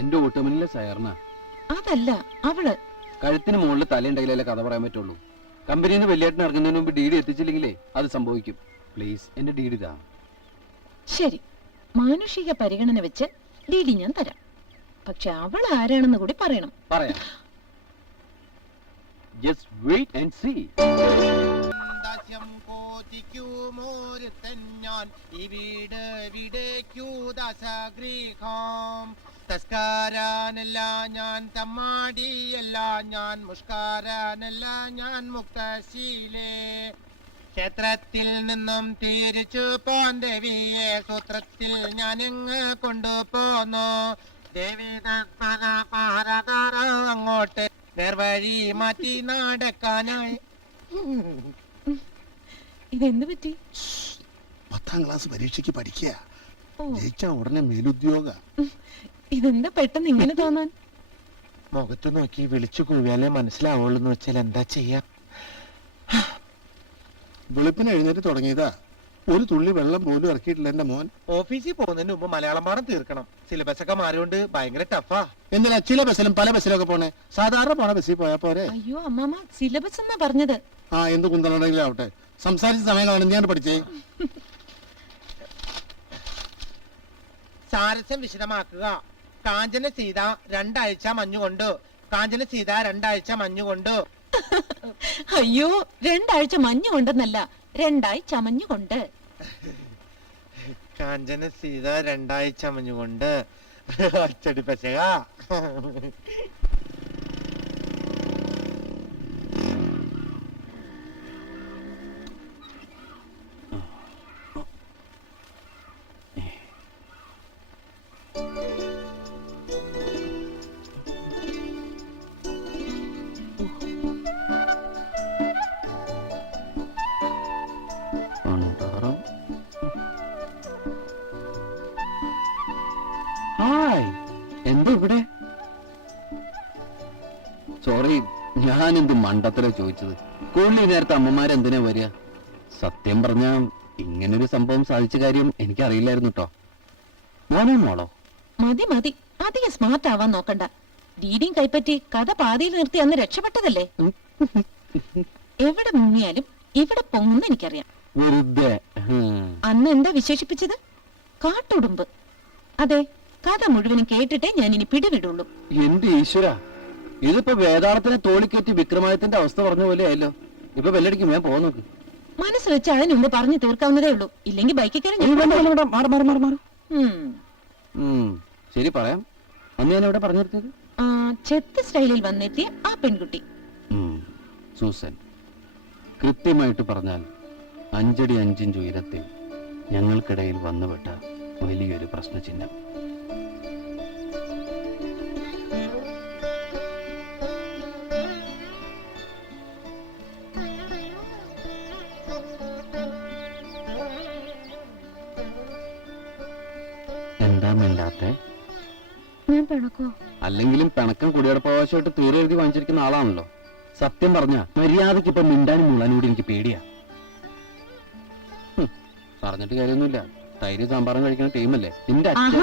എന്റെ ഓട്ടോമിനിലെ സയർണ. അതല്ല അവള്. കഴുത്തിന് മുകളിൽ തലയുണ്ടെങ്കിലല്ലേ കഥ പറയാൻ പറ്റുള്ളൂ. കമ്പനിയിൽ നിന്ന് വലിയേട്ടന് ഇറങ്ങുന്നതിന് മുമ്പ് ഡീഡി എത്തിച്ചില്ലെങ്കിലേ അത് സംഭവിക്കും. പ്ലീസ് എന്റെ ഡീഡി ഇതാ. ശരി, മാനുഷിക പരിഗണന വെച്ച് ഡീഡി ഞാൻ തരാം. പക്ഷെ അവൾ ആരാണെന്ന് കൂടി പറയണം. പറയാം. Just wait and see. തസ്കാരാനല്ല ഞാൻ തമ്മാടിയല്ല ഞാൻ മുഷ്കാരാനല്ല ഞാൻ മുക്തശീലേ ക്ഷേത്രത്തിൽ നിന്നും തിരിച്ചു പോൻ ദേവിയെ സൂത്രത്തിൽ ഞാൻ എങ്ങ് കൊണ്ടുപോന്നു ദേവി അങ്ങോട്ട് നേർവഴി മാറ്റി നടക്കാനായി. ഇതെന്ത് പറ്റി? 10ാം ക്ലാസ് പരീക്ഷയ്ക്ക് പഠിക്കുക. ജയിച്ചാ ഉടനെ മേലുദ്യോഗ. ഇതെന്താ പെട്ടെന്ന് ഇങ്ങനെ തോന്നാൻ? മുഖത്ത് നോക്കി വിളിച്ചു കൂവിയാലേ മനസ്സിലാവുള്ളൂ എന്ന് വെച്ചാൽ എന്താ ചെയ്യാ. വെളുപ്പിന് എഴുന്നേറ്റ് തുടങ്ങിയതാ. ഒരു തുള്ളി വെള്ളം പോലും ഇറക്കിയിട്ടില്ല എന്റെ മോൻ. ഓഫീസിൽ പോകുന്നതിന് മുമ്പ് മലയാളം പാഠം തീർക്കണം. സിലബസ് ഒക്കെ മാറിയോണ്ട് ഭയങ്കര ടഫാ. എന്തിനാ ചില ബസ്സിലും പല ബസ്സിലൊക്കെ പോണേ? സാധാരണ പോണ ബസ്സിൽ പോയാ പോരെ? അയ്യോ അമ്മാമ, സിലബസ് എന്നാ പറഞ്ഞത്. ആ, എന്ത് കുന്തണെങ്കിലും ആവട്ടെ. സംസാരിച്ച സമയം കാണും ഞാൻ പഠിച്ചേ. സാരസ്യം വിശദമാക്കുക. കാഞ്ചന സീത 2 ആഴ്ച മഞ്ഞുകൊണ്ട്. കാഞ്ചന സീത 2 ആഴ്ച മഞ്ഞുകൊണ്ട്. അയ്യോ, 2 ആഴ്ച മഞ്ഞുകൊണ്ടെന്നല്ല, 2 ആഴ്ച ചമഞ്ഞുകൊണ്ട്. കാഞ്ചന സീത 2 ആഴ്ച മഞ്ഞുകൊണ്ട്. അച്ചടി പശക. ഹായ്, എന്താ ഇവിടെ? സോറി, ഞാനെന്ത് മണ്ടത്തിലാ ചോദിച്ചത്. കൂടുതൽ നേരത്തെ അമ്മമാരെന്തിനാ വരിക? സത്യം പറഞ്ഞാ ഇങ്ങനൊരു സംഭവം സാധിച്ച കാര്യം എനിക്കറിയില്ലായിരുന്നു കേട്ടോ. മോനോ മോളോ? മതി മതി, അധികം സ്മാർട്ട് ആവാൻ നോക്കണ്ട. ഡീഡിയും കൈപ്പറ്റി കഥ പാതിയിൽ നിർത്തി അന്ന് രക്ഷപ്പെട്ടതല്ലേ. എവിടെ മുങ്ങിയാലും ഇവിടെ പൊങ്ങുന്ന എനിക്കറിയാം. വെറുതെ. അന്ന് എന്താ വിശേഷിപ്പിച്ചത്? കാട്ടുടുമ്പ്. അതെ, കഥ മുഴുവനും കേട്ടിട്ടേ ഞാൻ ഇനി പിടിവിടുള്ളൂ. എന്റെ ഈശ്വര, ഇതിപ്പോ വേദാളത്തിനെ തോളിക്കറ്റി വിക്രമാദിത്യന്റെ അവസ്ഥ പറഞ്ഞ പോലെ ആയല്ലോ. ഇപ്പൊ ബെല്ലടിക്കും, ഞാൻ പോകാൻ നോക്ക്. മനസ്സ് വെച്ച് അതിന് മുമ്പ് പറഞ്ഞു തീർക്കാവുന്നതേ ഉള്ളൂ. ഇല്ലെങ്കിൽ ബൈക്കിൽ കയറി. ശരി, പറയാം. അന്ന് ഞാൻ എവിടെ പറഞ്ഞു നിർത്തിയത്? ചെത്ത് സ്റ്റൈലിൽ വന്നെത്തിയ ആ പെൺകുട്ടി സൂസൻ. കൃത്യമായിട്ട് പറഞ്ഞാൽ 5 അടി 5 ഇഞ്ച് ഉയരത്തിൽ ഞങ്ങൾക്കിടയിൽ വന്നുവിട്ട വലിയൊരു പ്രശ്നചിഹ്നം. എന്താ മിണ്ടാത്തെ? അല്ലെങ്കിലും പിണക്കം കുടിയടപ്പാവശമായിട്ട് തീരെഴുതി വാങ്ങിച്ചിരിക്കുന്ന ആളാണല്ലോ. സത്യം പറഞ്ഞ മര്യാദക്ക് ഇപ്പൊ മിണ്ടാനും മുള്ളാനും എനിക്ക് പേടിയാ. പറഞ്ഞിട്ട് കാര്യമൊന്നുമില്ല. തൈര് സാമ്പാറും കഴിക്കുന്ന ടീമല്ലേ നിന്റെ അച്ഛൻ.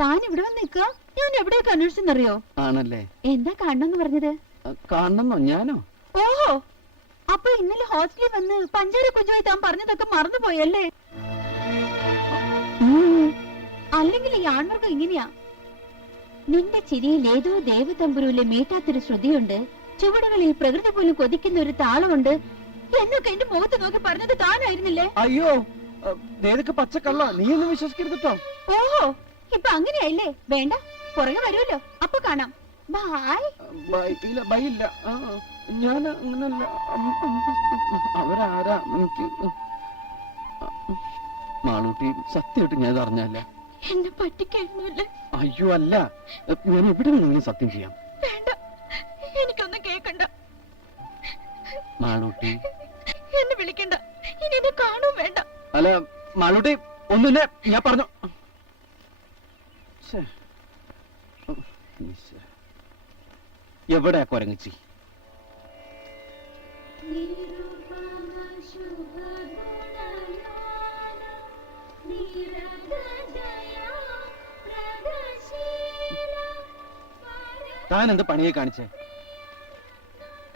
താൻ ഇവിടെ വന്ന് നിൽക്കുക. ഞാൻ എവിടെയൊക്കെ അന്വേഷിച്ചെന്നറിയോ? ആണല്ലേ? എന്താ കാണണമെന്ന് പറഞ്ഞത്? കാണണമെന്നോ? ഞാനോ? ഓഹോ, അപ്പൊ ഇന്നലെ ഹോസ്റ്റലിൽ വന്ന് പഞ്ചാര കുഞ്ചുമായി താൻ പറഞ്ഞതൊക്കെ മറന്നുപോയല്ലേ? അല്ലെങ്കിൽ ഈ ആൺവർഗം ഇങ്ങനെയാ. നിന്റെ ചിരിയിൽ ഏതോ ദേവതമ്പുരുവിലെ മീട്ടാത്തൊരു ശ്രുതിയുണ്ട്. ചുവടുകളിൽ പ്രകൃതി പോലും കൊതിക്കുന്ന ഒരു താളമുണ്ട് എന്നൊക്കെ എന്റെ മുഖത്ത് നോക്കി പറഞ്ഞത് താനായിരുന്നില്ലേ? അയ്യോ, പച്ചക്കള്ള, നീ ഒന്നും വിശ്വസിക്കരുതട്ടോ. ഓഹോ, ഇപ്പൊ അങ്ങനെയായില്ലേ? വേണ്ട, പുറകെ വരുമല്ലോ, അപ്പൊ കാണാം. ബായ്. ബൈ ഇല്ല, ഞാൻ അങ്ങനല്ല. അവരാരാ എനിക്ക് മാളൂട്ടി? സത്യമായിട്ട് ഞാൻ അറിഞ്ഞല്ല. എന്നെ പറ്റിക്കായിരുന്നല്ലേ? അയ്യോ അല്ല, ഞാൻ എവിടെ നിന്നെങ്കിലും സത്യം ചെയ്യാം. വേണ്ട, എനിക്കൊന്നും കേക്കണ്ട. മാളൂട്ടി എന്നെ വിളിക്കണ്ട, ഇനി എന്നെ കാണും വേണ്ട. അല്ല മാളൂട്ടി, ഒന്നുമില്ല, ഞാൻ പറഞ്ഞു. എവിടെയാ കൊരങ്ങിച്ചി? താൻ എന്ത് പണിയെ കാണിച്ചേ?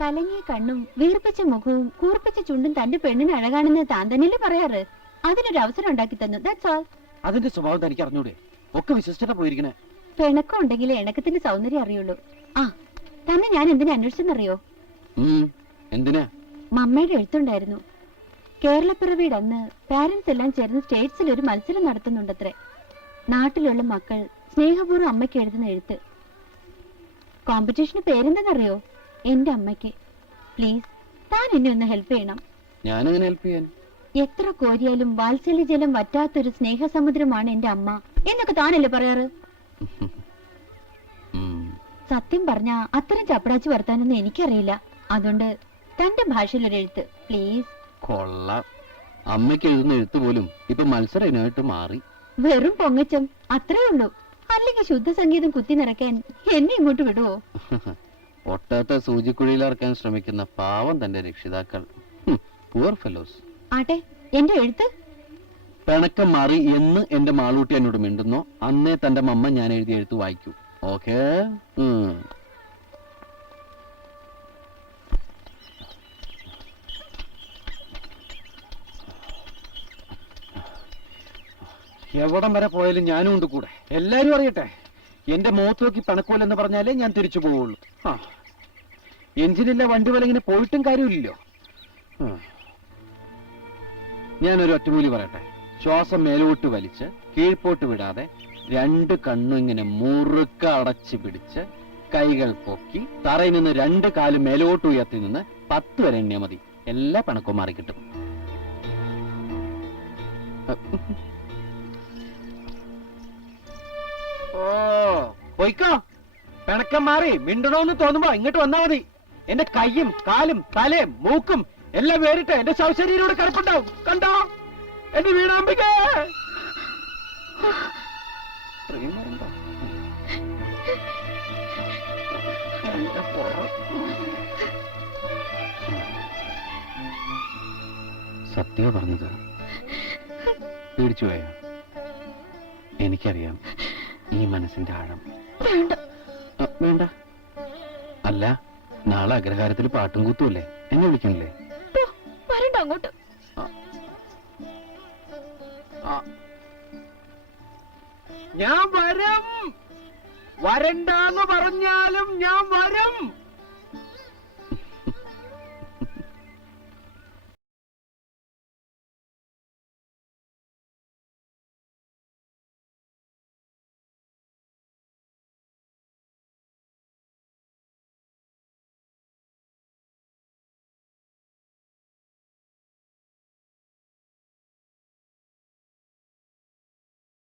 കലങ്ങിയ കണ്ണും വീർപ്പിച്ച മുഖവും കൂർപ്പിച്ച ചുണ്ടും തന്റെ പെണ്ണിന് അഴകാണെന്ന് താൻ തന്നെയല്ലേ പറയാറ്. അതിനൊരു അവസരം ഉണ്ടാക്കി തന്നു. That's all. അതിന്റെ സ്വഭാവം തനിക്ക് അറിഞ്ഞൂടെ? ഒക്കെ വിശ്വസിച്ചിട്ടാ പോയിരിക്കണേ. പിണക്കം ഉണ്ടെങ്കിലേ ഇണക്കത്തിന്റെ സൗന്ദര്യം അറിയുള്ളൂ. ആ തന്നെ ഞാൻ എന്തിനാ അന്വേഷിച്ചെന്നറിയോ? എന്തിനാ? മമ്മയുടെ എഴുത്തുണ്ടായിരുന്നു. കേരളപ്പിറവിയുടെ അന്ന് പാരന്റ്സ് എല്ലാം ചേർന്ന് സ്റ്റേറ്റ്സിൽ ഒരു മത്സരം നടത്തുന്നുണ്ടത്രേ. നാട്ടിലുള്ള മക്കൾ സ്നേഹപൂർവ്വം അമ്മയ്ക്ക് എഴുതുന്ന എഴുത്ത്. കോമ്പറ്റീഷന് പേരെന്തെന്നറിയോ? എന്റെ അമ്മയ്ക്ക്. പ്ലീസ് താൻ എന്നെ ഒന്ന് ഹെൽപ്പ് ചെയ്യണം. ഞാനെങ്ങനെ ഹെൽപ്പ് ചെയ്യാൻ? എത്ര കോരിയാലും വാത്സല്യജലം വറ്റാത്തൊരു സ്നേഹസമുദ്രമാണ് എന്റെ അമ്മ എന്നൊക്കെ താനല്ലേ പറയാറ്. സത്യം പറഞ്ഞ അത്തരം ചപ്പടാച്ചി വർത്താനൊന്നും എനിക്കറിയില്ല. അതുകൊണ്ട് തന്റെ ഭാഷയിലൊരു എഴുത്ത് പ്ലീസ്. കൊള്ളാം. അമ്മയ്ക്ക് എഴുതുന്ന എഴുത്ത് പോലും ഇപ്പൊ മത്സരം ഇനായിട്ട് മാറി. വെറും പൊങ്ങച്ചം അത്രേ ഉള്ളൂ. അല്ലെങ്കിൽ ശുദ്ധ സംഗീതം കുത്തി നിറയ്ക്കാൻ എന്നെ ഇങ്ങോട്ട് വിടുവോ? ഒട്ടത്തെ സൂചിക്കുഴിയിലിറക്കാൻ ശ്രമിക്കുന്ന പാവം തന്റെ രക്ഷിതാക്കൾ. Poor fellows. ആട്ടെ എന്റെ എഴുത്ത്. പിണക്കം മാറി എന്ന് എന്റെ മാളൂട്ടി എന്നോട് മിണ്ടുന്നോ അന്നേ തന്റെ മമ്മ ഞാൻ എഴുതി എഴുത്ത് വായിക്കൂ. ഓക്കേ? എവിടം വരെ പോയാലും ഞാനും ഉണ്ട് കൂടെ. എല്ലാരും അറിയട്ടെ, എന്റെ മുഖത്ത് നോക്കി പിണക്കൂലെന്ന് പറഞ്ഞാലേ ഞാൻ തിരിച്ചു പോവുള്ളൂ. എഞ്ചിനില്ല വണ്ടി പോലെ ഇങ്ങനെ പോയിട്ടും കാര്യമില്ലല്ലോ. ഞാനൊരു ഒറ്റമൂലി പറയട്ടെ. ശ്വാസം മേലോട്ട് വലിച്ച് കീഴ്പോട്ട് വിടാതെ രണ്ട് കണ്ണും ഇങ്ങനെ മുറുക്ക അടച്ചു പിടിച്ച് കൈകൾ പൊക്കി തറയിൽ നിന്ന് രണ്ട് കാലും മേലോട്ട് ഉയർത്തി നിന്ന് 10 വരെ എണ്ണിയാ മതി. എല്ലാ പിണക്കവും മാറി കിട്ടും. ഓ പോയിക്കോ. പിണക്കം മാറി മിണ്ടണോന്ന് തോന്നുമ്പോ ഇങ്ങോട്ട് വന്നാ മതി. എന്റെ കൈയും കാലും തലയും മൂക്കും എല്ലാം വേറിട്ട് എന്റെ ശവശരീരോട് കിടപ്പുണ്ടാവും. കണ്ടോ എന്റെ വീണാമ്പിക. സത്യ പറഞ്ഞത് പേടിച്ചു പോയോ? എനിക്കറിയാം ഈ മനസ്സിന്റെ ആഴം. വേണ്ട. അല്ല, നാളെ അഗ്രഹാരത്തിൽ പാട്ടും കൂത്തുമല്ലേ? എന്നെ വിളിക്കണില്ലേ? വരണ്ട അങ്ങോട്ട്. ഞാൻ വരും. വരണ്ടാന്ന് പറഞ്ഞാലും ഞാൻ വരും.